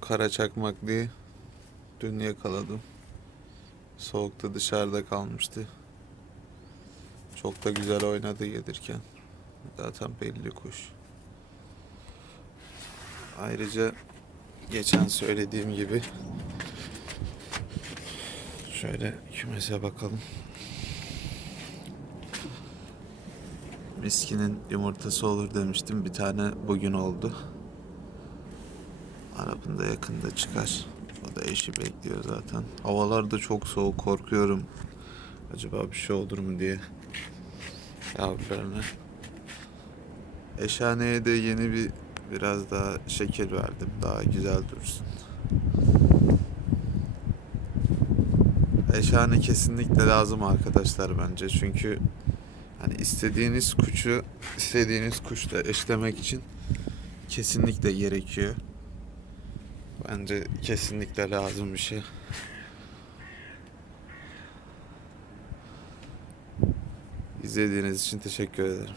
kara çakmak diye dün yakaladım. Soğukta dışarıda kalmıştı. Çok da güzel oynadı gelirken. Zaten belli kuş. Ayrıca geçen söylediğim gibi şöyle kümese bakalım. Miskinin yumurtası olur demiştim. Bir tane bugün oldu. Arap'ın da yakında çıkar. O da eşi bekliyor zaten. Havalar da çok soğuk. Korkuyorum. Acaba bir şey olur mu diye. Yavrularına. Eşhaneye de yeni bir biraz daha şekil verdim. Daha güzel dursun. Eşhane kesinlikle lazım arkadaşlar bence. Çünkü hani istediğiniz kuşu istediğiniz kuşla eşlemek için kesinlikle gerekiyor. Bence kesinlikle lazım bir şey. İzlediğiniz için teşekkür ederim.